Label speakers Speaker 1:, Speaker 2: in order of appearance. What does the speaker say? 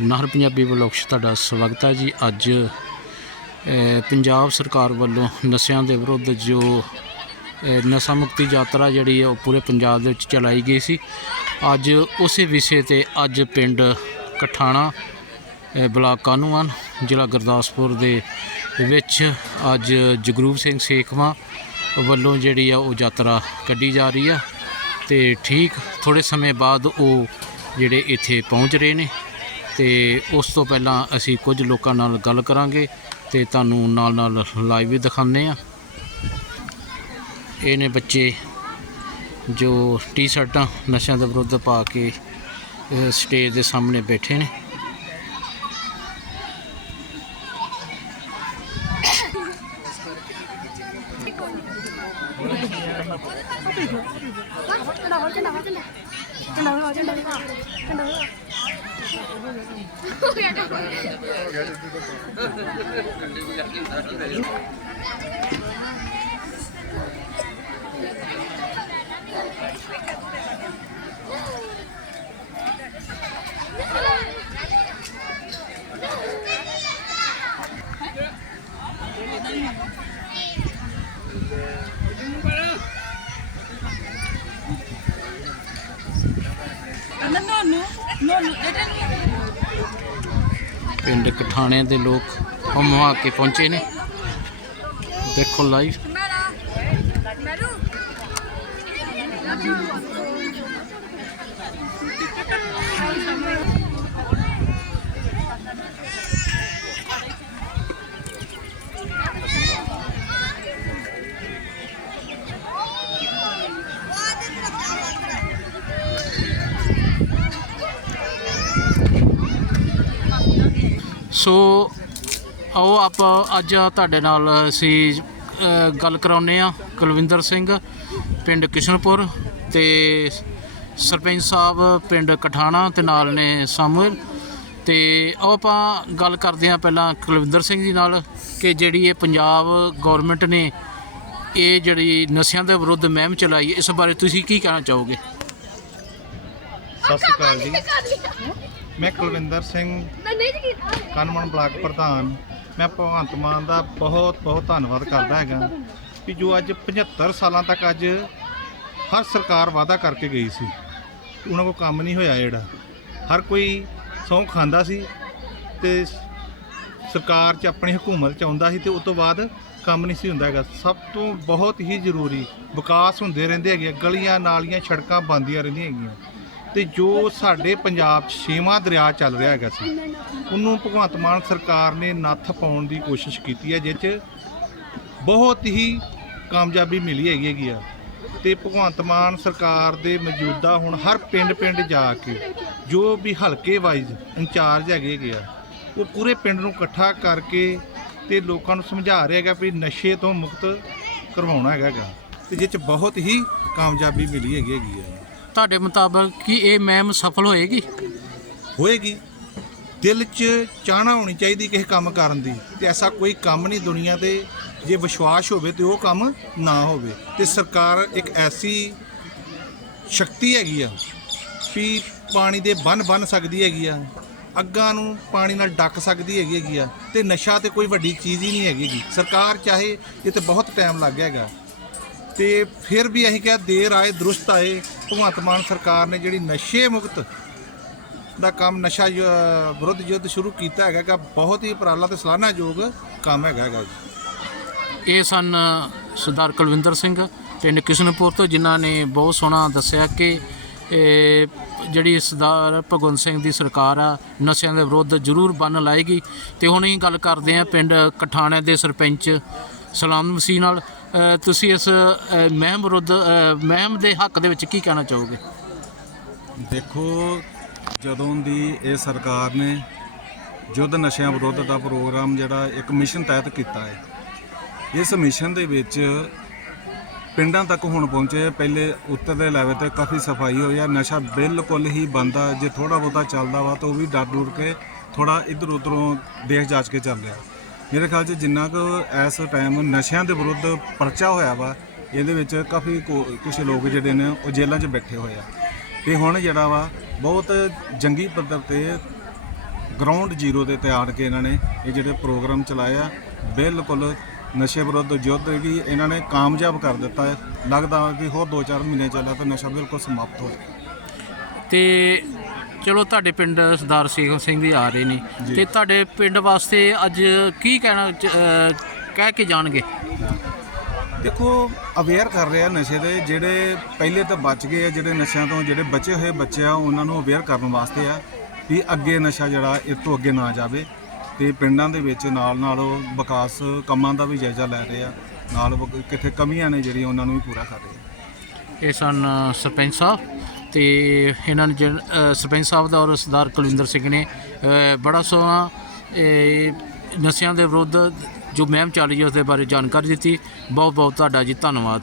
Speaker 1: ਨਹਿਰ ਪੰਜਾਬੀ ਬਲੌਗ 'ਚ ਤੁਹਾਡਾ ਸਵਾਗਤ ਹੈ ਜੀ। ਅੱਜ ਪੰਜਾਬ ਸਰਕਾਰ ਵੱਲੋਂ ਨਸ਼ਿਆਂ ਦੇ ਵਿਰੁੱਧ ਜੋ ਨਸ਼ਾ ਮੁਕਤੀ ਯਾਤਰਾ ਜਿਹੜੀ ਹੈ ਉਹ ਪੂਰੇ ਪੰਜਾਬ ਦੇ ਵਿੱਚ ਚਲਾਈ ਗਈ ਸੀ। ਅੱਜ ਉਸੇ ਵਿਸ਼ੇ ਤੇ ਅੱਜ ਪਿੰਡ ਕਠਾਣਾ ਬਲਾਕ ਕਾਨੂੰਨ ਜ਼ਿਲ੍ਹਾ ਗੁਰਦਾਸਪੁਰ ਦੇ ਵਿੱਚ ਅੱਜ ਜਗਰੂਪ ਸਿੰਘ ਸੇਖਵਾਂ ਵੱਲੋਂ ਜਿਹੜੀ ਆ ਉਹ ਯਾਤਰਾ ਕੱਢੀ ਜਾ ਰਹੀ ਆ ਤੇ ਠੀਕ ਥੋੜੇ ਸਮੇਂ ਬਾਅਦ ਉਹ ਜਿਹੜੇ ਇੱਥੇ ਪਹੁੰਚ ਰਹੇ ਨੇ। ਤੇ ਉਸ ਤੋਂ ਪਹਿਲਾਂ ਅਸੀਂ ਕੁਝ ਲੋਕਾਂ ਨਾਲ ਗੱਲ ਕਰਾਂਗੇ ਤੇ ਤੁਹਾਨੂੰ ਨਾਲ ਨਾਲ ਲਾਈਵ ਵੀ ਦਿਖਾਉਂਦੇ ਆ ਇਹ ਨੇ ਬੱਚੇ ਜੋ ਟੀ-ਸ਼ਰਟਾਂ ਨਸ਼ਿਆਂ ਦੇ ਵਿਰੁੱਧ ਪਾ ਕੇ ਸਟੇਜ ਦੇ ਸਾਹਮਣੇ ਬੈਠੇ ਨੇ।
Speaker 2: ਝੰਡਾ ਹੋ ਝੰਡਾ ਹੋ ਝੰਡਾ ਹੋ। ਝੰਡਾ ਹੋ। やったー!
Speaker 1: ਪਿੰਡ ਕਠਾਣੇ ਦੇ ਲੋਕ ਹਮਵਾ ਕੇ ਪਹੁੰਚੇ ਨੇ। ਦੇਖੋ ਲਾਈਵ ਸੋ, ਆਓ ਆਪਾਂ ਅੱਜ ਤੁਹਾਡੇ ਨਾਲ ਅਸੀਂ ਗੱਲ ਕਰਾਉਨੇ ਆ ਕੁਲਵਿੰਦਰ ਸਿੰਘ, ਪਿੰਡ ਕਿਸ਼ਨਪੁਰ ਤੇ ਸਰਪੰਚ ਸਾਹਿਬ, ਪਿੰਡ ਕਠਾਣਾ ਤੇ ਨਾਲ ਨੇ ਸਾਮੂਅਲ ਤੇ ਉਹ ਆਪਾਂ ਗੱਲ ਕਰਦੇ ਆ ਪਹਿਲਾਂ ਕੁਲਵਿੰਦਰ ਸਿੰਘ ਜੀ ਨਾਲ ਕਿ ਜਿਹੜੀ ਇਹ ਪੰਜਾਬ ਗਵਰਨਮੈਂਟ ਨੇ ਇਹ ਜਿਹੜੀ ਨਸ਼ਿਆਂ ਦੇ ਵਿਰੁੱਧ ਮਹਿਮ ਚਲਾਈ, ਇਸ ਬਾਰੇ ਤੁਸੀਂ ਕੀ ਕਹਿਣਾ ਚਾਹੋਗੇ?
Speaker 3: ਸਤਿ ਸ਼੍ਰੀ ਅਕਾਲ ਜੀ। ਮੈਂ ਕੁਲਵਿੰਦਰ ਸਿੰਘ ਕਨਮਨ ਬਲਾਕ ਪ੍ਰਧਾਨ। ਮੈਂ ਭਗਵੰਤ ਮਾਨ ਦਾ ਬਹੁਤ ਬਹੁਤ ਧੰਨਵਾਦ ਕਰਦਾ ਹੈਗਾ ਕਿ ਜੋ ਅੱਜ 75 ਸਾਲਾਂ ਤੱਕ ਅੱਜ ਹਰ ਸਰਕਾਰ ਵਾਅਦਾ ਕਰਕੇ ਗਈ ਸੀ। ਉਹਨਾਂ ਕੋਲ ਕੰਮ ਨਹੀਂ ਹੋਇਆ ਜਿਹੜਾ। ਹਰ ਕੋਈ ਸਹੁੰ ਖਾਂਦਾ ਸੀ ਤੇ ਸਰਕਾਰ 'ਚ ਆਪਣੀ ਹਕੂਮਤ 'ਚ ਆਉਂਦਾ ਸੀ ਤੇ ਉਸ ਤੋਂ ਬਾਅਦ ਕੰਮ ਨਹੀਂ ਸੀ ਹੁੰਦਾ ਹੈਗਾ। ਸਭ ਤੋਂ ਬਹੁਤ ਹੀ ਜ਼ਰੂਰੀ ਵਿਕਾਸ ਹੁੰਦੇ ਰਹਿੰਦੇ ਹੈਗੇ। ਗਲੀਆਂ ਨਾਲੀਆਂ ਸੜਕਾਂ ਬਣਦੀਆਂ ਰਹਿੰਦੀਆਂ ਹੈਗੀਆਂ। ਤੇ ਜੋ ਸਾਡੇ ਪੰਜਾਬ 'ਚ ਛੇਵਾਂ ਦਰਿਆ ਚੱਲ ਰਿਹਾ ਹੈਗਾ ਸੀ, ਉਹਨੂੰ ਭਗਵੰਤ ਮਾਨ ਸਰਕਾਰ ਨੇ ਨੱਥ ਪਾਉਣ ਦੀ ਕੋਸ਼ਿਸ਼ ਕੀਤੀ ਹੈ, ਜਿਹ 'ਚ ਬਹੁਤ ਹੀ ਕਾਮਯਾਬੀ ਮਿਲੀ ਹੈਗੀ ਹੈਗੀ ਆ। ਤੇ ਭਗਵੰਤ ਮਾਨ ਸਰਕਾਰ ਦੇ ਮੌਜੂਦਾ ਹੁਣ ਹਰ ਪਿੰਡ-ਪਿੰਡ ਜਾ ਕੇ ਜੋ ਵੀ ਹਲਕੇ ਵਾਈਜ਼ ਇੰਚਾਰਜ ਹੈਗੇ ਹੈਗੇ ਆ, ਉਹ ਪੂਰੇ ਪਿੰਡ ਨੂੰ ਇਕੱਠਾ ਕਰਕੇ ਤੇ ਲੋਕਾਂ ਨੂੰ ਸਮਝਾ ਰਿਹਾ ਹੈਗਾ ਵੀ ਨਸ਼ੇ ਤੋਂ ਮੁਕਤ ਕਰਵਾਉਣਾ ਹੈਗਾ ਗਾ ਤੇ ਜਿਹ 'ਚ ਬਹੁਤ ਹੀ ਕਾਮਯਾਬੀ ਮਿਲੀ ਹੈਗੀ ਹੈਗੀ ਆ।
Speaker 1: ਤੁਹਾਡੇ ਮੁਤਾਬਕ ਕੀ ਇਹ ਮਹਿਮ ਸਫਲ ਹੋਏਗੀ?
Speaker 3: ਹੋਏਗੀ। ਦਿਲ 'ਚ ਚਾਹਨਾ ਹੋਣੀ ਚਾਹੀਦੀ ਕਿਸੇ ਕੰਮ ਕਰਨ ਦੀ ਤੇ ਐਸਾ ਕੋਈ ਕੰਮ ਨਹੀਂ ਦੁਨੀਆ ਤੇ ਜੇ ਵਿਸ਼ਵਾਸ ਹੋਵੇ ਤੇ ਉਹ ਕੰਮ ਨਾ ਹੋਵੇ। ਤੇ ਸਰਕਾਰ ਇੱਕ ਐਸੀ ਸ਼ਕਤੀ ਹੈਗੀ ਆ ਵੀ ਪਾਣੀ ਦੇ ਬੰਨ ਬੰਨ ਸਕਦੀ ਹੈਗੀ ਆ। ਅੱਗਾਂ ਨੂੰ ਪਾਣੀ ਨਾਲ ਡੱਕ ਸਕਦੀ ਹੈਗੀ ਹੈਗੀ ਆ। ਤੇ ਨਸ਼ਾ ਤੇ ਕੋਈ ਵੱਡੀ ਚੀਜ਼ ਹੀ ਨਹੀਂ ਹੈਗੀ ਗੀ। ਸਰਕਾਰ ਚਾਹੇ ਇਹ ਤੇ ਬਹੁਤ ਟਾਈਮ ਲੱਗ ਗਿਆ ਹੈਗਾ। ਤੇ ਫਿਰ ਵੀ ਅਸੀਂ ਕਿਹਾ ਦੇਰ ਆਏ, ਦਰੁਸਤ ਆਏ। ਭਗਵੰਤ ਮਾਨ ਸਰਕਾਰ ਨੇ ਜਿਹੜੀ ਨਸ਼ੇ ਮੁਕਤ ਦਾ ਕੰਮ, ਨਸ਼ਾ ਯ- ਵਿਰੁੱਧ ਯੁੱਧ ਸ਼ੁਰੂ ਕੀਤਾ ਹੈਗਾ ਕਿ ਬਹੁਤ ਹੀ ਉਪਰਾਲਾ ਤੇ ਸਲਾਹਨਾਯੋਗ ਕੰਮ ਹੈਗਾ ਹੈਗਾ ਜੀ।
Speaker 1: ਇਹ ਸਨ ਸਰਦਾਰ ਕੁਲਵਿੰਦਰ ਸਿੰਘ ਪਿੰਡ ਕਿਸ਼ਨਪੁਰ ਤੋਂ, ਜਿਨ੍ਹਾਂ ਨੇ ਬਹੁਤ ਸੋਹਣਾ ਦੱਸਿਆ ਕਿ ਇਹ ਜਿਹੜੀ ਸਰਦਾਰ ਭਗਵੰਤ ਸਿੰਘ ਦੀ ਸਰਕਾਰ ਆ, ਨਸ਼ਿਆਂ ਦੇ ਵਿਰੁੱਧ ਜ਼ਰੂਰ ਬੰਨ ਲਾਏਗੀ। ਤੇ ਹੁਣ ਹੀ ਗੱਲ ਕਰਦੇ ਆ ਪਿੰਡ ਕਠਾਣੇ ਦੇ ਸਰਪੰਚ ਸਲਾਮ ਮਸੀਹ ਨਾਲ। ਤੁਸੀਂ ਇਸ ਮਹਿਮ ਵਿਰੁੱਧ ਮਹਿਮ ਦੇ ਹੱਕ ਦੇ ਵਿੱਚ ਕੀ ਕਹਿਣਾ ਚਾਹੋਗੇ?
Speaker 4: ਦੇਖੋ, ਜਦੋਂ ਦੀ ਇਹ ਸਰਕਾਰ ਨੇ ਯੁੱਧ ਨਸ਼ਿਆਂ ਵਿਰੁੱਧ ਦਾ ਪ੍ਰੋਗਰਾਮ ਜਿਹੜਾ ਇੱਕ ਮਿਸ਼ਨ ਤਹਿਤ ਕੀਤਾ ਹੈ, ਇਸ ਮਿਸ਼ਨ ਦੇ ਵਿੱਚ ਪਿੰਡਾਂ ਤੱਕ ਹੁਣ ਪਹੁੰਚੇ, ਪਹਿਲੇ ਉੱਤਰ ਦੇ ਲੈਵਲ ਤੇ ਕਾਫੀ ਸਫ਼ਾਈ ਹੋਈ ਆ, ਨਸ਼ਾ ਬਿਲਕੁਲ ਹੀ ਬੰਦ ਆ, ਜੇ ਥੋੜਾ ਬਹੁਤਾ ਚੱਲਦਾ ਵਾ ਤਾਂ ਉਹ ਵੀ ਡਰ ਡਰ ਕੇ ਥੋੜਾ ਇੱਧਰ ਉੱਧਰੋਂ ਦੇਖ ਜਾਚ ਕੇ ਚੱਲ ਰਿਹਾ। ਮੇਰੇ ਖਿਆਲ 'ਚ ਜਿੰਨਾ ਕੁ ਇਸ ਟਾਈਮ ਨਸ਼ਿਆਂ ਦੇ ਵਿਰੁੱਧ ਪਰਚਾ ਹੋਇਆ ਵਾ, ਇਹਦੇ ਵਿੱਚ ਕਾਫੀ ਕੁਝ ਲੋਕ ਜਿਹੜੇ ਨੇ ਉਹ ਜੇਲ੍ਹਾਂ 'ਚ ਬੈਠੇ ਹੋਏ ਆ। ਤੇ ਹੁਣ ਜਿਹੜਾ ਵਾ, ਬਹੁਤ ਜੰਗੀ ਪੱਧਰ ਤੇ ਗਰਾਊਂਡ ਜ਼ੀਰੋ ਦੇ ਤੇ ਆੜ ਕੇ ਇਹਨਾਂ ਨੇ ਇਹ ਜਿਹੜੇ ਪ੍ਰੋਗਰਾਮ ਚਲਾਇਆ ਬਿਲਕੁਲ ਨਸ਼ੇ ਵਿਰੁੱਧ ਯੁੱਧ ਵੀ ਇਹਨਾਂ ਨੇ ਕਾਮਯਾਬ ਕਰ ਦਿੱਤਾ ਹੈ। ਲੱਗਦਾ ਵਾ ਕਿ ਹੋਰ 2-4 ਮਹੀਨੇ ਚੱਲਿਆ ਤਾਂ ਨਸ਼ਾ ਬਿਲਕੁਲ ਸਮਾਪਤ ਹੋ ਜਾਏਗਾ।
Speaker 1: ਤੇ ਚਲੋ ਤੁਹਾਡੇ ਪਿੰਡ ਸਰਦਾਰ ਸੇਖ ਸਿੰਘ ਵੀ ਆ ਰਹੇ ਨੇ। ਤੇ ਤੁਹਾਡੇ ਪਿੰਡ ਵਾਸਤੇ ਅੱਜ ਕੀ ਕਹਿਣਾ ਚ- ਅਹ ਕਹਿ ਕੇ ਜਾਣਗੇ?
Speaker 4: ਦੇਖੋ ਅਵੇਅਰ ਕਰ ਰਿਹਾ ਨਸ਼ੇ ਦੇ ਜਿਹੜੇ ਪਹਿਲੇ ਤਾਂ ਬਚ ਗਏ ਆ ਜਿਹੜੇ ਨਸ਼ਿਆਂ ਤੋਂ ਜਿਹੜੇ ਬਚੇ ਹੋਏ ਬੱਚੇ ਆ ਉਹਨਾਂ ਨੂੰ ਅਵੇਅਰ ਕਰਨ ਵਾਸਤੇ ਆ ਵੀ ਅੱਗੇ ਨਸ਼ਾ ਜਿਹੜਾ ਇਸ ਤੋਂ ਅੱਗੇ ਨਾ ਜਾਵੇ। ਤੇ ਪਿੰਡਾਂ ਦੇ ਵਿੱਚ ਨਾਲ ਨਾਲ ਉਹ ਵਿਕਾਸ ਕੰਮਾਂ ਦਾ ਵੀ ਜਾਇਜ਼ਾ ਲੈ ਰਹੇ ਆ। ਨਾਲ ਕਿੱਥੇ ਕਮੀਆਂ ਨੇ ਜਿਹੜੀਆਂ ਉਹਨਾਂ ਨੂੰ ਵੀ ਪੂਰਾ ਕਰ ਰਹੇ ਆ।
Speaker 1: ਇਹ ਸਨ ਸਰਪੰਚ ਸਾਹਿਬ। ਤੇ ਇਹਨਾਂ ਨੇ ਜਿਹ- ਸਰਪੰਚ ਸਾਹਿਬ ਦਾ ਔਰ ਸਰਦਾਰ ਕੁਲਵਿੰਦਰ ਸਿੰਘ ਨੇ ਬੜਾ ਸੋਹਣਾ ਨਸ਼ਿਆਂ ਦੇ ਵਿਰੁੱਧ ਜੋ ਮਹਿਮ ਚੱਲ ਰਹੀ ਹੈ, ਉਸ ਦੇ ਬਾਰੇ ਜਾਣਕਾਰੀ ਦਿੱਤੀ। ਬਹੁਤ ਬਹੁਤ ਤੁਹਾਡਾ ਜੀ ਧੰਨਵਾਦ।